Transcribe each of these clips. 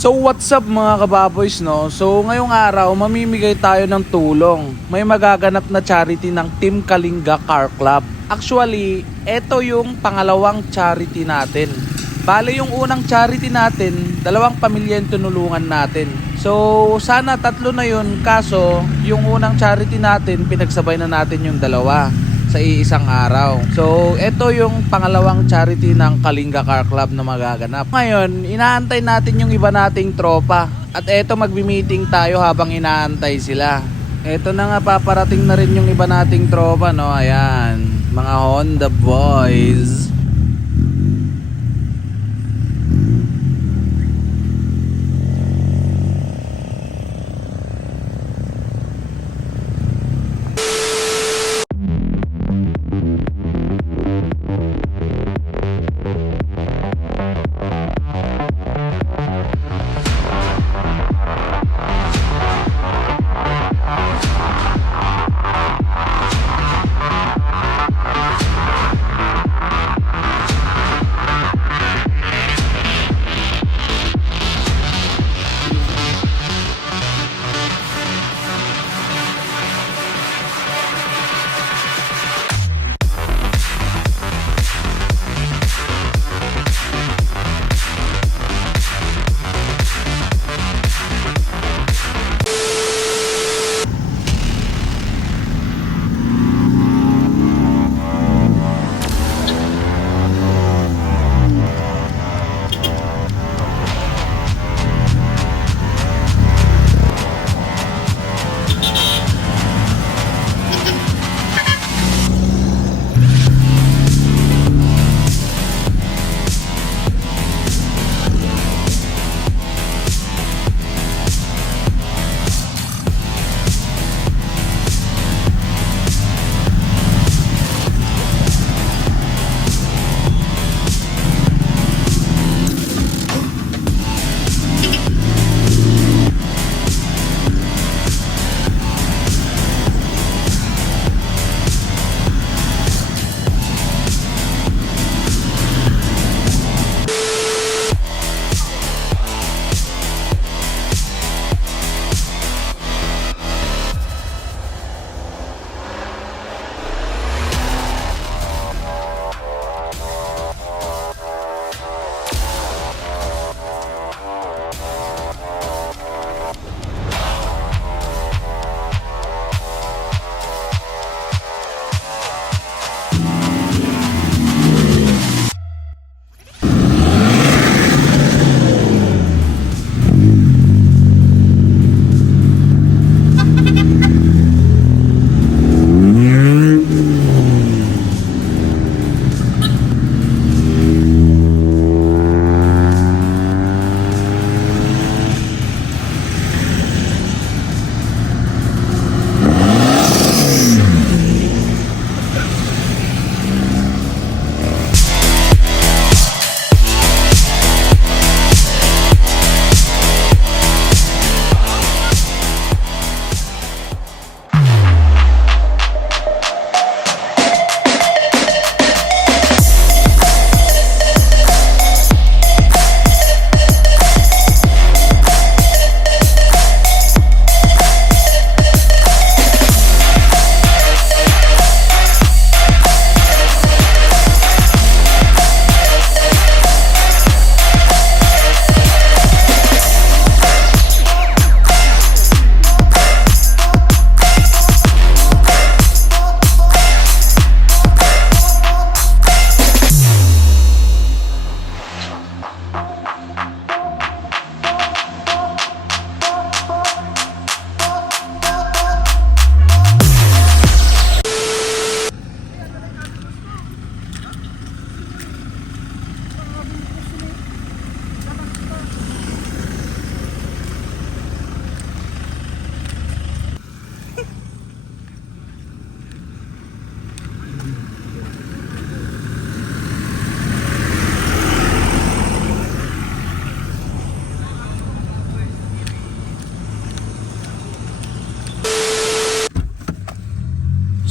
So what's up mga kababoys, no? So ngayong araw mamimigay tayo ng tulong. May magaganap na charity ng Team Kalinga Car Club. Actually, ito yung pangalawang charity natin. Bale yung unang charity natin, 2 pamilya yung tinulungan natin. So sana 3 na yun, kaso yung unang charity natin pinagsabay na natin yung 2 sa iisang araw. So, ito yung pangalawang charity ng Kalinga Car Club na magaganap. Ngayon, inaantay natin yung iba nating tropa. At eto, magbi-meeting tayo habang inaantay sila. Eto na nga, paparating na rin yung iba nating tropa, no? Ayan, mga Honda boys.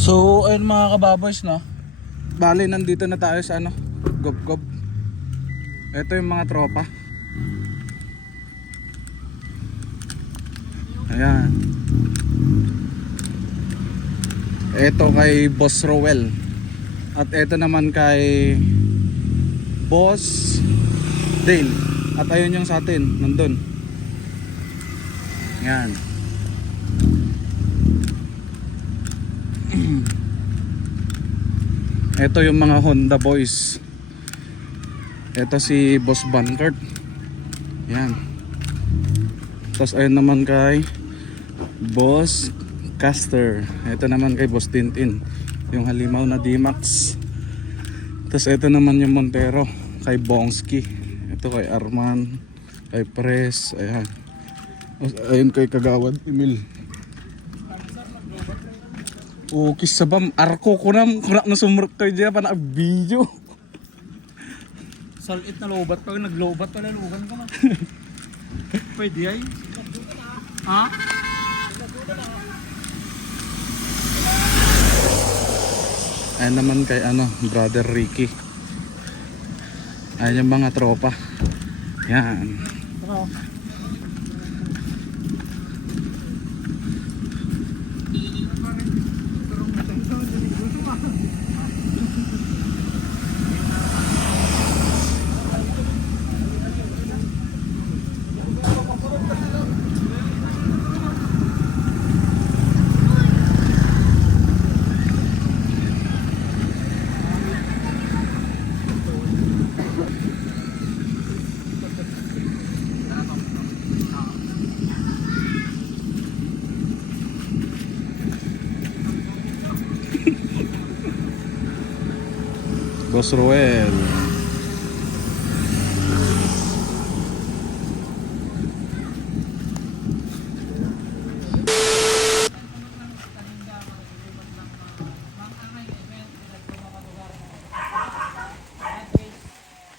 So ayun mga kababoys, no, bali nandito na tayo sa Gob-Gob. Ito yung mga tropa. Ayan. Ito kay Boss Rowell. At ito naman kay Boss Dale. At ayun yung sa atin, nandun. Yan. Ito yung mga Honda boys. Ito si Boss Bankert. Yan. Tapos ayun naman kay Boss Caster. Ito naman kay Boss Tintin, yung halimaw na D-Max. Tapos ito naman yung Montero kay Bongski. Ito kay Arman, kay Pres. Ayan. Tapos ayun kay Kagawad Emil. Kis sa bam arko ko na sumurok kayo dyan pa na video. Salit na lobat pag naglobat pala lugan ka man. Pwede ay. Ha? Ayan naman kay Brother Ricky. Ayan yung mga tropa. Yan. Boss Roel.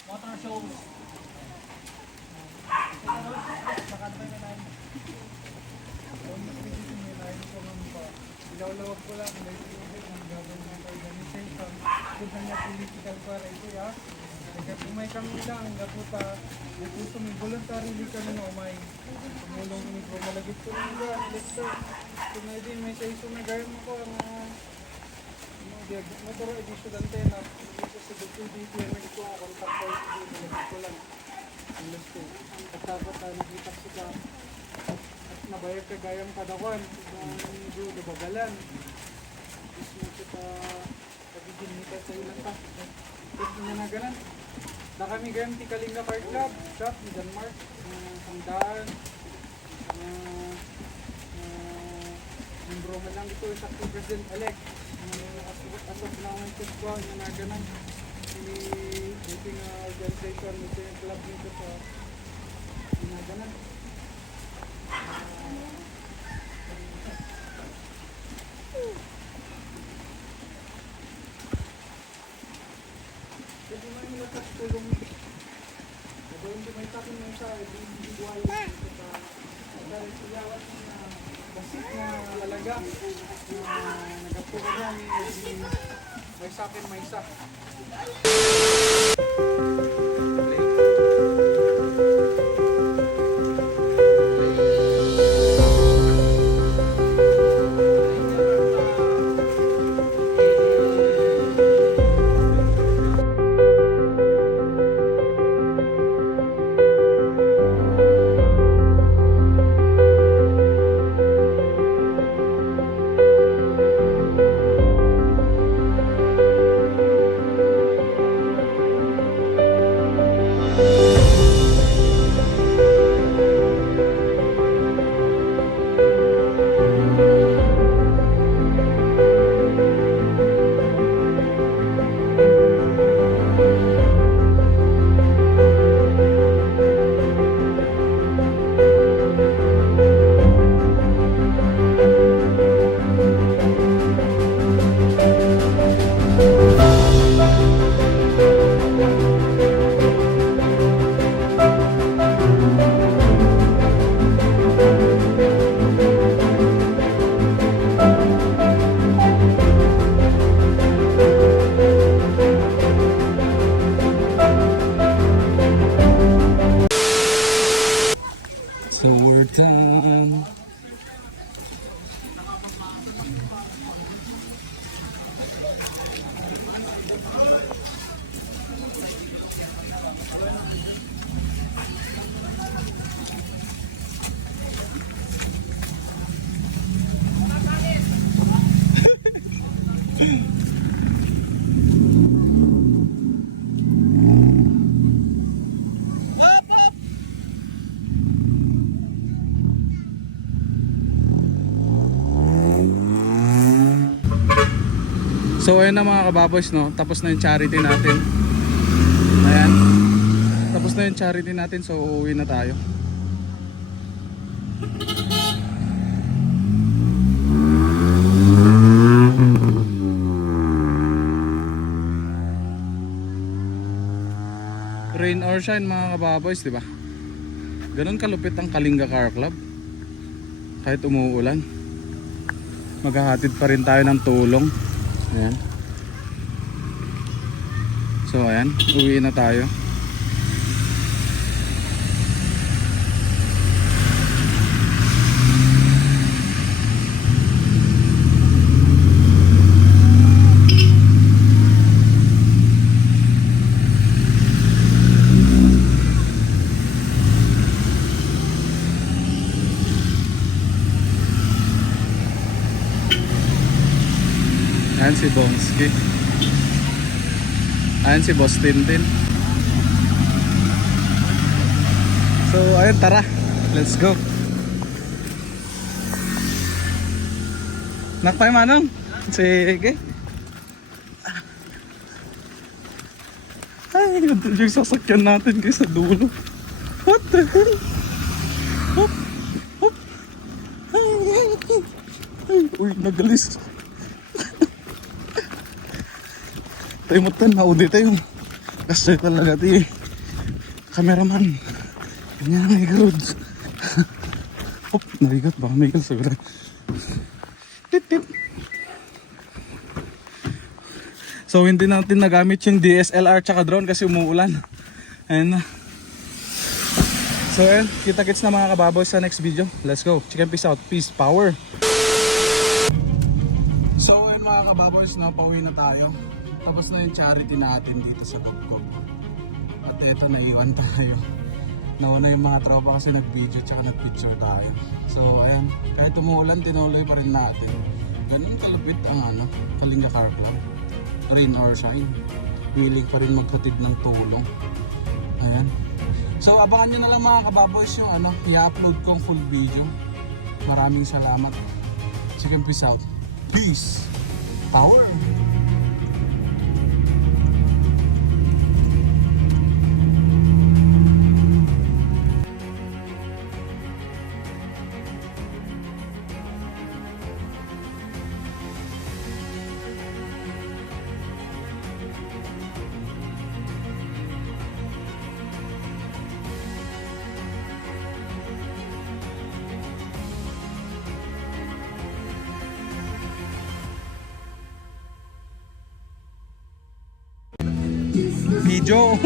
Motor show. Ilawlawag ko lang, may tubig ng government organization. Kung na political para ito ya. Umay kami lang, gaputa. Gusto may voluntarily kami na umay. Tumulong ini ko, malagit ko lang ba, lecture. Kung na din may sa na gaya mo ko, motor edition antena. Dito sa Dr. DT, may ito ako, contact ko, malagit ko lang. Alas ko. At dapat nakita sila. At nabayag ka gayang kadawan. Medyo nabagalan. Gusto mo kita pagiginitan sa ilan pa. Gusto mo na ganan. Na kami gayang Tikalinga Car Club. Shop ni Denmark. Sandaan. Membro man lang ito sa President-elect. As of now, ang ito na ganan. Meeting organization, meeting club dito sa ginaganan. Pwede mo yung lakas tulong. Pwede hindi may tapin mo sa individual. Dahil siyawan na basit na lalaga. Nagapuro na may sakin may sak. So ayun na mga kababoys, no, tapos na yung charity natin. Ayan, tapos na yung charity natin, so uuwi na tayo. Rain or shine mga kababoys, di ba? Ganun kalupit ang Kalinga Car Club. Kahit umuulan, maghahatid pa rin tayo ng tulong. Ayan. So ayan, uwi na tayo. Ayan si Donski. Ayan si Boss Tintin. So ayun, tara, let's go. Nakpay manong? Sige. Ay, yung sasakyan natin guys sa dulo. What the hell? Hop, hop. Ay, uy, nagalis. Tayo mo tan, naudi tayo. Kasi talaga tayo. Cameraman. Ganyan ang igarod. Hop, narigat. Baka may kalsagra. Tip, tip. So hindi natin nagamit yung DSLR tsaka drone kasi umuulan. Ayan na. So ayan, kita-kits na mga kababoy sa next video. Let's go. Chicken peace out. Peace, power. So ayun mga kababoys, pauwi na tayo. Tapos na yung charity natin dito sa Tugkog. At eto, naiwan tayo. Nauna yung mga tropa kasi nag-video tsaka nag-picture tayo. So ayan, kahit umuulan, tinuloy pa rin natin. Ganun kalupit ang Kalinga Car Club. Rain or shine, willing pa rin maghatid ng tulong. Ayan. So abangan nyo na lang mga kababoys yung i-upload kong full video. Maraming salamat. Chicken peace out. Peace. Power. Video.